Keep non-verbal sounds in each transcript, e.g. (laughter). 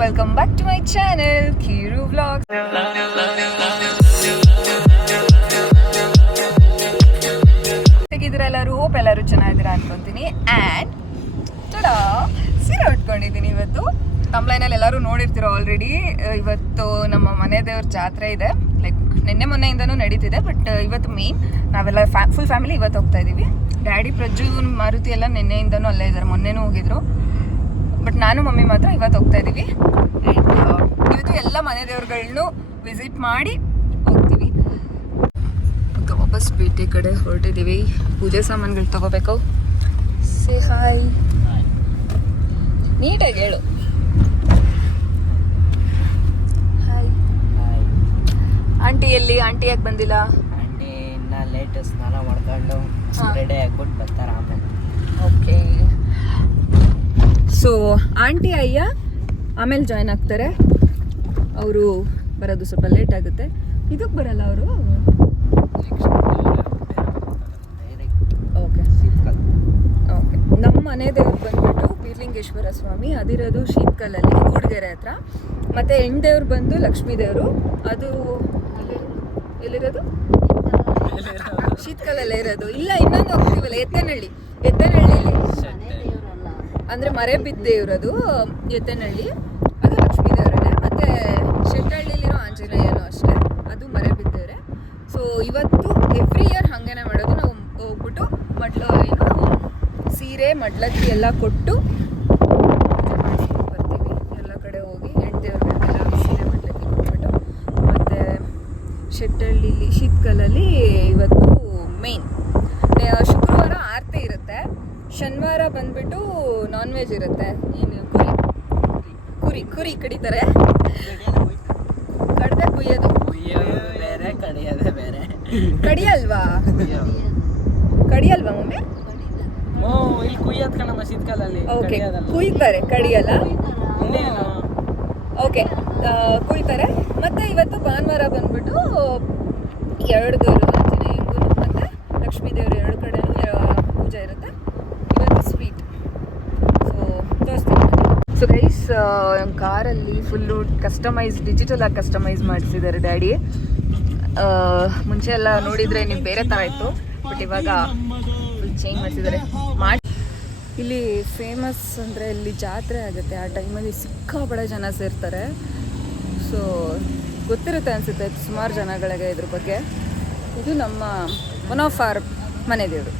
Welcome back to my channel Kiru vlogs ಹೇಗಿದ್ದೀರಾ ಎಲ್ಲರೂ? Hope ಎಲ್ಲರೂ ಚೆನ್ನಾಗಿದ್ದೀರಾ ಅನ್ಕೊಂತೀನಿ. ಆ್ಯಂಡ್ ತಡ ಸೀರೆ ಉಟ್ಕೊಂಡಿದ್ದೀನಿ ಇವತ್ತು. ಲೈನಲ್ಲಿ ಎಲ್ಲರೂ ನೋಡಿರ್ತೀರೋ ಆಲ್ರೆಡಿ ಇವತ್ತು ನಮ್ಮ ಮನೆ ದೇವ್ರ ಜಾತ್ರೆ ಇದೆ. ಲೈಕ್ ನಿನ್ನೆ ಮೊನ್ನೆಯಿಂದನೂ ನಡೀತಿದೆ ಬಟ್ ಇವತ್ತು ಮೇನ್ ನಾವೆಲ್ಲ ಫ್ಯಾ ಫುಲ್ ಫ್ಯಾಮಿಲಿ ಇವತ್ತು ಹೋಗ್ತಾ ಇದ್ದೀವಿ ಡ್ಯಾಡಿ ಪ್ರಜ್ಜು ಮಾರುತಿ ಎಲ್ಲ ನಿನ್ನೆಯಿಂದನೂ ಅಲ್ಲೇ ಇದ್ದಾರೆ. ಮೊನ್ನೆನೂ ಹೋಗಿದ್ರು. ಬಟ್ ನಾನು ಮಮ್ಮಿ ಮಾತ್ರ ಇವತ್ತು ಹೋಗ್ತಾ ಇದ್ದೀವಿ ಇವತ್ತು ಎಲ್ಲ ಮನೆ ದೇವ್ರುಗಳನ್ನು ವಿಸಿಟ್ ಮಾಡಿ ಹೋಗ್ತೀವಿ. ವಾಪಸ್ ಪೇಟೆ ಕಡೆ ಹೊರಟಿದ್ದೀವಿ ಪೂಜೆ ಸಾಮಾನುಗಳು ತಗೋಬೇಕು. ಸೇ ಹಾಯ್ ನೀಟಾಗಿ ಹೇಳು. ಹಾಯ್ ಆಂಟಿ ಎಲ್ಲಿ? ಆಂಟಿ ಯಾಕೆ ಬಂದಿಲ್ಲ? ಆಂಟಿ ಇನ್ನ ಲೇಟ್ ಸ್ನಾನ ಮಾಡ್ಕೊಂಡು. ರೆಡಿ ಆಗ್ಬಿಟ್ಟು ಬರ್ತಾರೆ ಆಮೇಲೆ. ಓಕೆ ಸೊ ಆಂಟಿ ಅಯ್ಯ ಆಮೇಲೆ ಜಾಯ್ನ್ ಆಗ್ತಾರೆ. ಅವರು ಬರೋದು ಸ್ವಲ್ಪ ಲೇಟ್ ಆಗುತ್ತೆ. ಇದಕ್ಕೆ ಬರಲ್ಲ ಅವರು? ಓಕೆ ಓಕೆ ನಮ್ಮ ಮನೆ ದೇವ್ರು ಬಂದ್ಬಿಟ್ಟು ಬೀರ್ಲಿಂಗೇಶ್ವರ ಸ್ವಾಮಿ ಅದಿರೋದು ಶೀತ್ಕಲಲ್ಲಿ ಗೂಡ್ಗೆರೆ ಹತ್ರ. ಮತ್ತು ಹೆಣ್ಣು ದೇವ್ರು ಬಂದು ಲಕ್ಷ್ಮೀ ದೇವರು. ಅದು ಎಲ್ಲಿರೋದು? ಎಲ್ಲಿರೋದು? ಶೀತ್ಕಲಲ್ಲೇ ಇರೋದು. ಇಲ್ಲ ಇನ್ನೊಂದು ಹೋಗ್ತೀವಲ್ಲ ಎತ್ತನಹಳ್ಳಿ ಎತ್ತನಹಳ್ಳಿಲಿ ಅಂದರೆ ಮರೆ ಬಿದ್ದೇವ್ರದು ಎತ್ತನಹಳ್ಳಿ ಅದು ಲಕ್ಷ್ಮೀ ದೇವರೇ ಮತ್ತು ಶೆಟ್ಟಹಳ್ಳಿಲಿರೋ ಆಂಜನೇಯನು ಅಷ್ಟೇ. ಅದು ಮರೆ ಬಿದ್ದೇವ್ರೆ ಸೊ ಇವತ್ತು ಎವ್ರಿ ಇಯರ್ ಹಾಗೇನೆ ಮಾಡೋದು. ನಾವು ಹೋಗ್ಬಿಟ್ಟು ಮಡ್ಲು ಏನು, ಸೀರೆ ಮಡ್ಲಕ್ಕಿ ಎಲ್ಲ ಕೊಟ್ಟು ಬರ್ತೀವಿ. ಎಲ್ಲ ಕಡೆ ಹೋಗಿ ಮತ್ತು ಶೆಟ್ಟಹಳ್ಳಿಲಿ ಶೀತ್ಕಲಲ್ಲಿ ಇವತ್ತು ಮೇನ್ ಶುಕ್ರವಾರ ಆರತಿ ಇರುತ್ತೆ. ಶನಿವಾರ ಬಂದ್ಬಿಟ್ಟು ನಾನ್ ವೆಜ್ ಇರುತ್ತೆ. ಏನು ಕುರಿ? ಕುರಿ ಕುರಿ ಕಡಿತಾರೆ. ಕಡ್ದೆ ಕುಯ್ಯೋದು. ಬೇರೆ ಕಡಿಯೋದೇ ಬೇರೆ. ಕಡಿಯಲ್ವಾ? ಕಡಿಯಲ್ವಾ ಮಮ್ಮಿ? ಇಲ್ಲಿ ಕುಯ್ಯೋದ್ ಓಕೆ ಕುಯ್ತಾರೆ ಕಡಿಯಲ್ಲ? ಓಕೆ ಕುಯ್ತಾರೆ. ಮತ್ತೆ ಇವತ್ತು ಭಾನುವಾರ ಬಂದ್ಬಿಟ್ಟು ಎರಡು ದೇವರು ಆಂಜನೇಯಂಗೂ ಮತ್ತೆ ಲಕ್ಷ್ಮೀ ದೇವರು ಎರಡು ಕಡೆನೂ ಆ, ಪೂಜೆ ಇರುತ್ತೆ ಇವತ್ತು ಸ್ವೀಟ್ ಸೊ ತೋರಿಸ್ತೀನಿ ಸೊ ಗೈಸ್ ಕಾರಲ್ಲಿ ಫುಲ್ಲು ಕಸ್ಟಮೈಸ್ ಡಿಜಿಟಲ್ ಆಗಿ ಕಸ್ಟಮೈಸ್ ಮಾಡಿಸಿದ್ದಾರೆ ಡ್ಯಾಡಿ. ಮುಂಚೆ ಎಲ್ಲ ನೋಡಿದರೆ ನೀವು ಬೇರೆ ಥರ ಇತ್ತು ಬಟ್ ಇವಾಗ ಫುಲ್ ಚೇಂಜ್ ಮಾಡಿಸಿದ್ದಾರೆ. ಮಾಡಿ ಇಲ್ಲಿ ಫೇಮಸ್ ಅಂದರೆ ಇಲ್ಲಿ ಜಾತ್ರೆ ಆಗುತ್ತೆ. ಆ ಟೈಮಲ್ಲಿ ಸಿಕ್ಕಾಪಡೆ ಜನ ಸೇರ್ತಾರೆ. ಸೊ ಗೊತ್ತಿರುತ್ತೆ ಅನಿಸುತ್ತೆ ಸುಮಾರು ಜನಗಳಿಗೆ ಇದ್ರ ಬಗ್ಗೆ. ಇದು ನಮ್ಮ ಒನ್ ಆಫ್ ಆರ್ ಮನೆ ದೇವರು.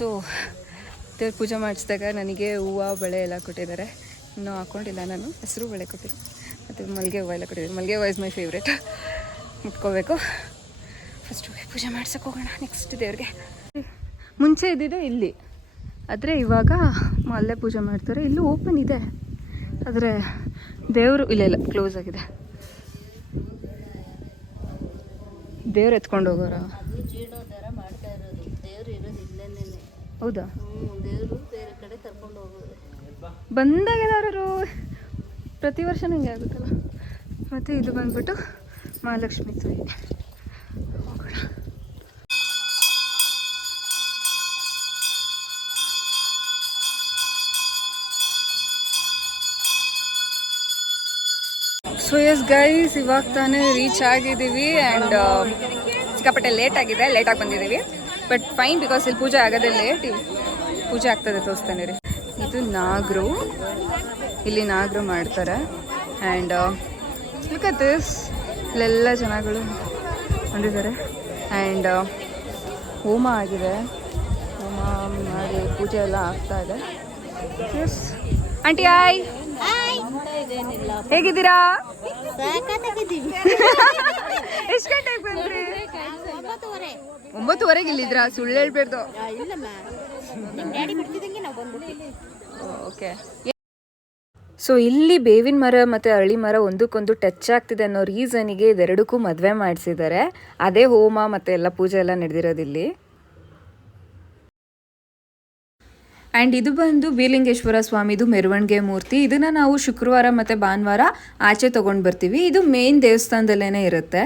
ಸೊ, ದೇವ್ರ ಪೂಜೆ ಮಾಡಿಸಿದಾಗ ನನಗೆ ಹೂವು, ಬಳೆ ಎಲ್ಲ ಕೊಟ್ಟಿದ್ದಾರೆ. ಇನ್ನೂ ಹಾಕ್ಕೊಂಡಿಲ್ಲ ನಾನು. ಹೆಸರು ಬಳೆ ಕೊಟ್ಟಿದ್ದೆ ಮತ್ತು ಮಲ್ಲಿಗೆ ಹೂವು ಎಲ್ಲ ಕೊಟ್ಟಿದ್ದಾರೆ ಮಲ್ಲಿಗೆ ಹೂವು ಇಸ್ ಮೈ ಫೇವ್ರೇಟ್ ಮುಟ್ಕೋಬೇಕು. ಫಸ್ಟ್ ಪೂಜೆ ಮಾಡ್ಸಕ್ಕೆ ಹೋಗೋಣ ನೆಕ್ಸ್ಟ್ ದೇವ್ರಿಗೆ. ಮುಂಚೆ ಇದ್ದಿದ್ದೆ ಇಲ್ಲಿ. ಆದರೆ ಇವಾಗ ಅಲ್ಲೇ ಪೂಜೆ ಮಾಡ್ತಾರೆ. ಇಲ್ಲೂ ಓಪನ್ ಇದೆ. ಆದರೆ ದೇವರು ಇಲ್ಲ ಇಲ್ಲ ಕ್ಲೋಸ್ ಆಗಿದೆ. ದೇವ್ರು ಎತ್ಕೊಂಡು ಹೋಗೋರ. ಹೌದಾ? ದೇವರು ಬೇರೆ ಕಡೆ ಕರ್ಕೊಂಡು ಹೋಗೋದು. ಬಂದಾಗ ಎಲ್ಲರೂ ಪ್ರತಿ ವರ್ಷ ಹಿಂಗೆ ಆಗುತ್ತಲ್ಲ? ಮತ್ತು ಇದು ಬಂದ್ಬಿಟ್ಟು ಮಹಾಲಕ್ಷ್ಮಿ ತಾಯಿ ಹೋಗೋಣ. ಸೊ ಎಸ್ ಗೈಸ್ ಇವಾಗ ತಾನೇ ರೀಚ್ ಆಗಿದ್ದೀವಿ ಆ್ಯಂಡ್ ಸಿಕ್ಕಾಪಟ್ಟೆ ಲೇಟ್ ಆಗಿದೆ ಲೇಟಾಗಿ ಬಂದಿದ್ದೀವಿ. ಬಟ್ ಫೈನ್ ಬಿಕಾಸ್ ಇಲ್ಲಿ ಪೂಜೆ ಆಗೋದೇ ಲೇಟ್. ಪೂಜೆ ಆಗ್ತದೆ ತೋರಿಸ್ತಾನೆ ರೀ. ಇದು ನಾಗರು. ಇಲ್ಲಿ ನಾಗರು ಮಾಡ್ತಾರೆ. ಆ್ಯಂಡ್ ಲುಕ್ ದಿಸ್ ಇಲ್ಲೆಲ್ಲ ಜನಗಳು ಬಂದಿದ್ದಾರೆ. ಆ್ಯಂಡ್ ಹೋಮ ಆಗಿದೆ. ಹೋಮ ಮಾಡಿ ಪೂಜೆ ಎಲ್ಲ ಆಗ್ತಾ ಇದೆ. ಎಸ್ ಆಂಟಿ ಆಯ್ ಹೇಗಿದ್ದೀರಾ? (laughs) ಎಷ್ಟು ಗಂಟೆಗೆ ಬಂದ್ರಿ? ಒಂಬತ್ತುವರೆ. ಒಂಬತ್ತುವರೆಗೆ ಇಲ್ಲಿದ್ರ ಸುಳ್ಳು ಹೇಳ್ಬೇಡ್ದು. ಓಕೆ. ಸೊ ಇಲ್ಲಿ ಬೇವಿನ ಮರ ಮತ್ತು ಅರಳಿ ಮರ ಒಂದಕ್ಕೊಂದು ಟಚ್ ಆಗ್ತಿದೆ ಅನ್ನೋ ರೀಸನಿಗೆ ಇದೆರಡಕ್ಕೂ ಮದುವೆ ಮಾಡಿಸಿದ್ದಾರೆ. ಅದೇ ಹೋಮ ಮತ್ತು ಎಲ್ಲ ಪೂಜೆ ಎಲ್ಲ ನಡೆದಿರೋದು ಇಲ್ಲಿ. ಆ್ಯಂಡ್ ಇದು ಬಂದು ಬೀಲಿಂಗೇಶ್ವರ ಸ್ವಾಮಿದು ಮೆರವಣಿಗೆ ಮೂರ್ತಿ. ಇದನ್ನು ನಾವು ಶುಕ್ರವಾರ ಮತ್ತು ಭಾನುವಾರ ಆಚೆ ತೊಗೊಂಡು ಬರ್ತೀವಿ. ಇದು ಮೇನ್ ದೇವಸ್ಥಾನದಲ್ಲೇ ಇರುತ್ತೆ.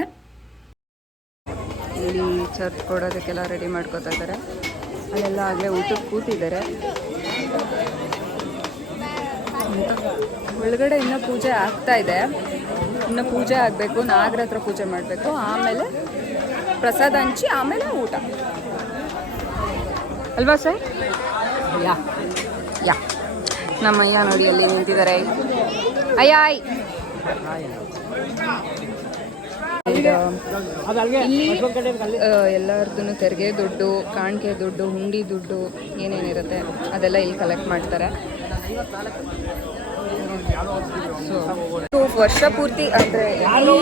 ಚರ್ಚ್ ಕೊಡೋದಕ್ಕೆಲ್ಲ ರೆಡಿ ಮಾಡ್ಕೋತಾ ಇದ್ದಾರೆ. ಅಲ್ಲೆಲ್ಲ ಆಗಲೇ ಊಟಕ್ಕೆ ಕೂತಿದ್ದಾರೆ. ಒಳಗಡೆ ಇನ್ನೂ ಪೂಜೆ ಆಗ್ತಾ ಇದೆ. ಇನ್ನು ಪೂಜೆ ಆಗಬೇಕು, ನಾಗರ ಹತ್ರ ಪೂಜೆ ಮಾಡಬೇಕು. ಆಮೇಲೆ ಪ್ರಸಾದ ಹಂಚಿ, ಆಮೇಲೆ ಊಟ. ಅಲ್ವಾ ಸರ್? ಯಾ ಯಾ. ನಮ್ಮ ಅಯ್ಯ ನೋಡಿ ಅಲ್ಲಿ ನಿಂತಿದ್ದಾರೆ ಅಯ್ಯಾಯ್ ಇಲ್ಲಿ ಎಲ್ಲರದ್ದು ತೆರಿಗೆ ದುಡ್ಡು ಕಾಣಿಕೆ ದುಡ್ಡು ಹುಂಡಿ ದುಡ್ಡು ಏನೇನಿರುತ್ತೆ ಅದೆಲ್ಲ ಇಲ್ಲಿ ಕಲೆಕ್ಟ್ ಮಾಡ್ತಾರೆ. ಸೊ ವರ್ಷ ಪೂರ್ತಿ ಅಂದರೆ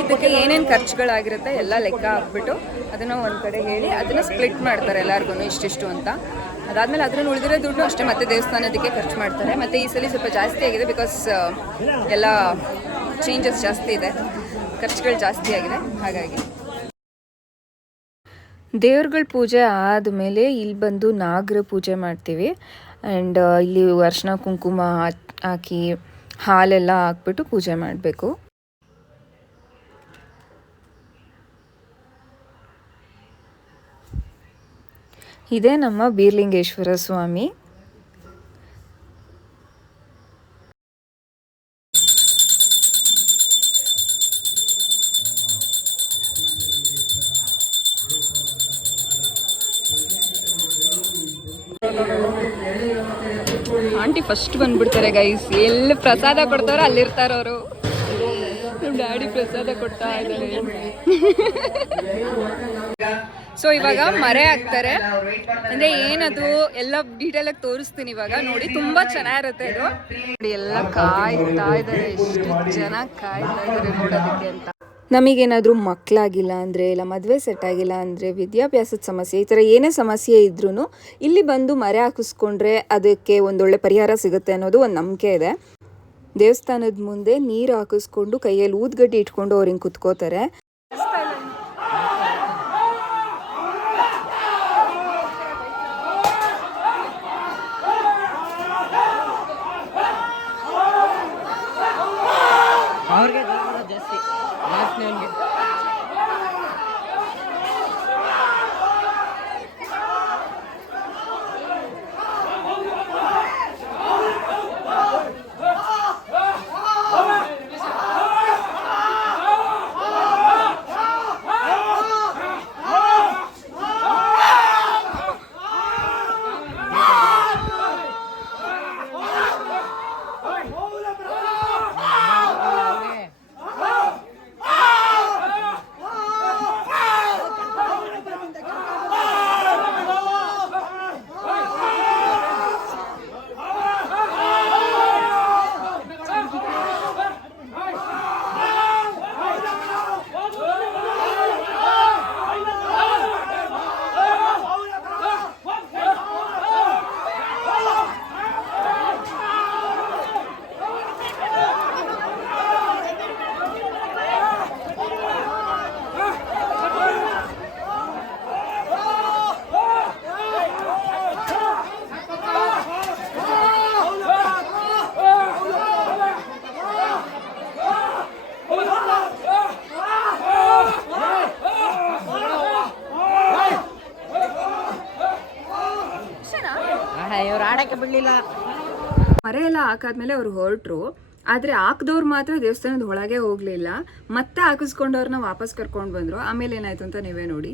ಇದಕ್ಕೆ ಏನೇನು ಖರ್ಚುಗಳಾಗಿರುತ್ತೆ ಎಲ್ಲ ಲೆಕ್ಕ ಹಾಕ್ಬಿಟ್ಟು ಅದನ್ನು ಒಂದು ಕಡೆ ಹೇಳಿ ಅದನ್ನು ಸ್ಪ್ಲಿಟ್ ಮಾಡ್ತಾರೆ ಎಲ್ಲರಿಗೂ ಇಷ್ಟಿಷ್ಟು ಅಂತ. ಅದಾದಮೇಲೆ ಅದನ್ನು ಉಳಿದಿರೋ ದುಡ್ಡು ಅಷ್ಟೇ ಮತ್ತೆ ದೇವಸ್ಥಾನದಕ್ಕೆ ಖರ್ಚು ಮಾಡ್ತಾರೆ. ಮತ್ತು ಈ ಸಲ ಸ್ವಲ್ಪ ಜಾಸ್ತಿ ಆಗಿದೆ ಬಿಕಾಸ್ ಎಲ್ಲ ಚೇಂಜಸ್ ಜಾಸ್ತಿ ಇದೆ. ಖರ್ಚುಗಳು ಜಾಸ್ತಿ ಆಗಿದೆ. ಹಾಗಾಗಿ ದೇವ್ರಗಳ ಪೂಜೆ ಆದಮೇಲೆ ಇಲ್ಲಿ ಬಂದು ನಾಗರ ಪೂಜೆ ಮಾಡ್ತೀವಿ. ಆ್ಯಂಡ್ ಇಲ್ಲಿ ಅರ್ಶಿನ, ಕುಂಕುಮ ಹಾಕಿ ಹಾಲೆಲ್ಲ ಹಾಕ್ಬಿಟ್ಟು ಪೂಜೆ ಮಾಡಬೇಕು. ಇದೇ ನಮ್ಮ ಬೀರ್ಲಿಂಗೇಶ್ವರ ಸ್ವಾಮಿ. ಆಂಟಿ ಫಸ್ಟ್ ಬಂದ್ಬಿಡ್ತಾರೆ ಗೈಸ್ ಎಲ್ಲಿ ಪ್ರಸಾದ ಕೊಡ್ತಾರೋ ಅಲ್ಲಿರ್ತಾರ ಅವರು. ನಮ್ಮ ಡ್ಯಾಡಿ ಪ್ರಸಾದ ಕೊಡ್ತಾ ಇದ್ದಾರೆ ಸೊ ಇವಾಗ ಮರೆ ಹಾಕ್ತಾರೆ. ಅಂದ್ರೆ ಏನದು? ಎಲ್ಲ ಡೀಟೇಲ್ ಆಗಿ ತೋರಿಸ್ತೀನಿ ಇವಾಗ. ನೋಡಿ, ತುಂಬಾ ಚೆನ್ನಾಗಿರುತ್ತೆ ಇದು. ಎಲ್ಲ ಕಾಯ್ತಾ ಇದ್ದಾರೆ ಎಷ್ಟು ಜನ ಕಾಯ್ತಾ ಇದ್ದಾರೆ ನೋಡೋದಕ್ಕೆ ಅಂತ. ನಮಗೇನಾದರೂ ಮಕ್ಕಳಾಗಿಲ್ಲ ಅಂದರೆ, ಇಲ್ಲ ಮದುವೆ ಸೆಟ್ ಆಗಿಲ್ಲ ಅಂದರೆ, ವಿದ್ಯಾಭ್ಯಾಸದ ಸಮಸ್ಯೆ, ಈ ಥರ ಏನೇ ಸಮಸ್ಯೆ ಇದ್ರೂ ಇಲ್ಲಿ ಬಂದು ಮರೆ ಹಾಕಿಸ್ಕೊಂಡ್ರೆ ಅದಕ್ಕೆ ಒಂದೊಳ್ಳೆ ಪರಿಹಾರ ಸಿಗುತ್ತೆ ಅನ್ನೋದು ಒಂದು ನಂಬಿಕೆ ಇದೆ. ದೇವಸ್ಥಾನದ ಮುಂದೆ ನೀರು ಹಾಕಿಸ್ಕೊಂಡು ಕೈಯಲ್ಲಿ ಊದ್ಗಡ್ಡಿ ಇಟ್ಕೊಂಡು ಅವ್ರು ಹಿಂಗೆ ಕುತ್ಕೋತಾರೆ. ಆಡಕ್ಕೆ ಬಿಡ್ಲಿಲ್ಲ ಮರ ಎಲ್ಲ ಹಾಕಾದ್ಮೇಲೆ ಅವ್ರು ಹೊರಟ್ರು ಆದ್ರೆ ಹಾಕ್ದವ್ರು ಮಾತ್ರ ದೇವಸ್ಥಾನದ ಒಳಗೆ ಹೋಗ್ಲಿಲ್ಲ ಮತ್ತೆ ಹಾಕಿಸ್ಕೊಂಡವ್ರನ್ನ ವಾಪಸ್ ಕರ್ಕೊಂಡು ಬಂದ್ರು ಆಮೇಲೆ ಏನಾಯ್ತು ಅಂತ ನೀವೇ ನೋಡಿ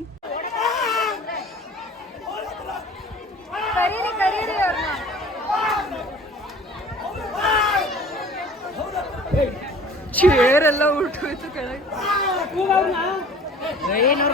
ಚೇರ್ ಎಲ್ಲ ಐನೂರು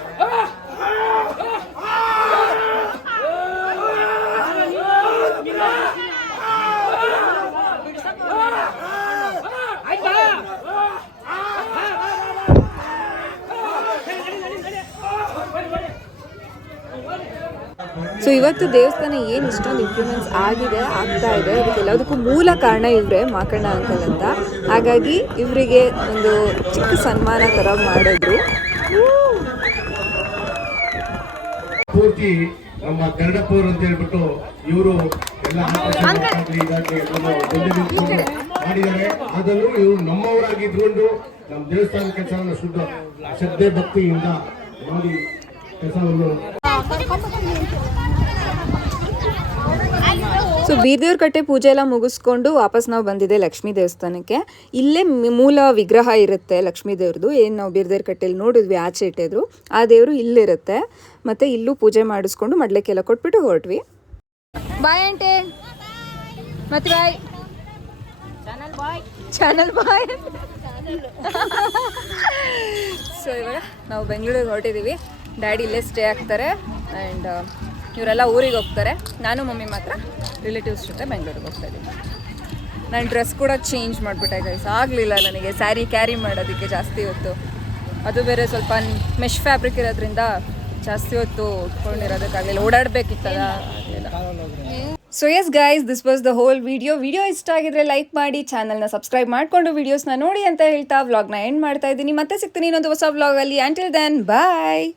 ಸೊ ಇವತ್ತು ದೇವಸ್ಥಾನ ಏನು ಇಷ್ಟೊಂದು ಇಂಪ್ರೂವ್ಮೆಂಟ್ಸ್ ಆಗಿದೆ ಆಗ್ತಾ ಇದೆ ಅದಕ್ಕೆಲ್ಲದಕ್ಕೂ ಮೂಲ ಕಾರಣ ಇವರೇ ಮಾಕಣ್ಣ ಅಂಕಲ್ ಅಂತ. ಹಾಗಾಗಿ ಇವರಿಗೆ ಒಂದು ಚಿಕ್ಕ ಸನ್ಮಾನ ಥರ ಮಾಡಿದ್ರು. ಪೂರ್ತಿ ನಮ್ಮ ಕರ್ಣಪುರ್ ಅಂತ ಹೇಳ್ಬಿಟ್ಟು ಇವರು ಎಲ್ಲ ಮಾಡಿದ್ದಾರೆ. ಆದರೂ ಇವರು ನಮ್ಮವರಾಗಿ ಇದ್ಕೊಂಡು ನಮ್ಮ ದೇವಸ್ಥಾನ ಕೆಲಸವನ್ನು ಶುದ್ಧ ಶ್ರದ್ಧೆ ಭಕ್ತಿಯಿಂದ ಮಾಡಿ ಕೆಲಸವನ್ನು ಸೊ ಬೀರ್ದೇವ್ರ ಕಟ್ಟೆ ಪೂಜೆ ಎಲ್ಲ ಮುಗಿಸ್ಕೊಂಡು ವಾಪಸ್ ನಾವು ಬಂದಿದೆ ಲಕ್ಷ್ಮೀ ದೇವಸ್ಥಾನಕ್ಕೆ. ಇಲ್ಲೇ ಮೂಲ ವಿಗ್ರಹ ಇರುತ್ತೆ ಲಕ್ಷ್ಮೀ ದೇವ್ರದ್ದು. ಏನು ನಾವು ಬೀರ್ದೇವ್ರ ಕಟ್ಟೆಯಲ್ಲಿ ನೋಡಿದ್ವಿ ಆಚೆ ಇಟ್ಟಿದ್ರು. ಆ ದೇವರು ಇಲ್ಲಿರುತ್ತೆ. ಮತ್ತು ಇಲ್ಲೂ ಪೂಜೆ ಮಾಡಿಸ್ಕೊಂಡು ಮಡ್ಲಕ್ಕೆಲ್ಲ ಕೊಟ್ಬಿಟ್ಟು ಹೊರಟ್ವಿ. ಬಾಯ್ ಆಂಟೆ ಮತ್ತೆ ಬಾಯ್ ಚಾನಲ್ ಬಾಯ್ ಸೊ ಇವಾಗ ನಾವು ಬೆಂಗಳೂರಿಗೆ ಹೊರಟಿದ್ದೀವಿ ಡ್ಯಾಡಿ ಇಲ್ಲೇ ಸ್ಟೇ ಆಗ್ತಾರೆ. ಆ್ಯಂಡ್ ಇವರೆಲ್ಲ ಊರಿಗೆ ಹೋಗ್ತಾರೆ. ನಾನು ಮಮ್ಮಿ ಮಾತ್ರ ರಿಲೇಟಿವ್ಸ್ ಜೊತೆ ಬೆಂಗಳೂರಿಗೆ ಹೋಗ್ತಾ ಇದ್ದೀನಿ. ನಾನು ಡ್ರೆಸ್ ಕೂಡ ಚೇಂಜ್ ಮಾಡಿಬಿಟ್ಟೆ ಗೈಸ್ ಆಗಲಿಲ್ಲ ನನಗೆ. ಸ್ಯಾರಿ ಕ್ಯಾರಿ ಮಾಡೋದಕ್ಕೆ ಜಾಸ್ತಿ ಹೊತ್ತು. ಅದು ಬೇರೆ ಸ್ವಲ್ಪ ಮೆಶ್ ಫ್ಯಾಬ್ರಿಕ್ ಇರೋದ್ರಿಂದ ಜಾಸ್ತಿ ಹೊತ್ತು ಉಟ್ಕೊಂಡಿರೋದಕ್ಕಾಗಲಿಲ್ಲ. ಓಡಾಡಬೇಕಿತ್ತಲ್ಲ? ಆಗಲಿಲ್ಲ. So yes guys this was the whole video video ಇಷ್ಟ ಆಗಿದ್ರೆ ಲೈಕ್ ಮಾಡಿ ಚಾನಲ್ನ ಸಬ್ಸ್ಕ್ರೈಬ್ ಮಾಡಿಕೊಂಡು ವೀಡಿಯೋಸ್ನ ನೋಡಿ ಅಂತ ಹೇಳ್ತಾ ವ್ಲಾಗ್ನ ಎಂಡ್ ಮಾಡ್ತಾ ಇದ್ದೀನಿ. ಮತ್ತೆ ಸಿಗ್ತೀನಿ ಇನ್ನೊಂದು ಹೊಸ ವ್ಲಾಗಲ್ಲಿ ಆ್ಯಂಟಿಲ್ ದೆನ್ ಬಾಯ್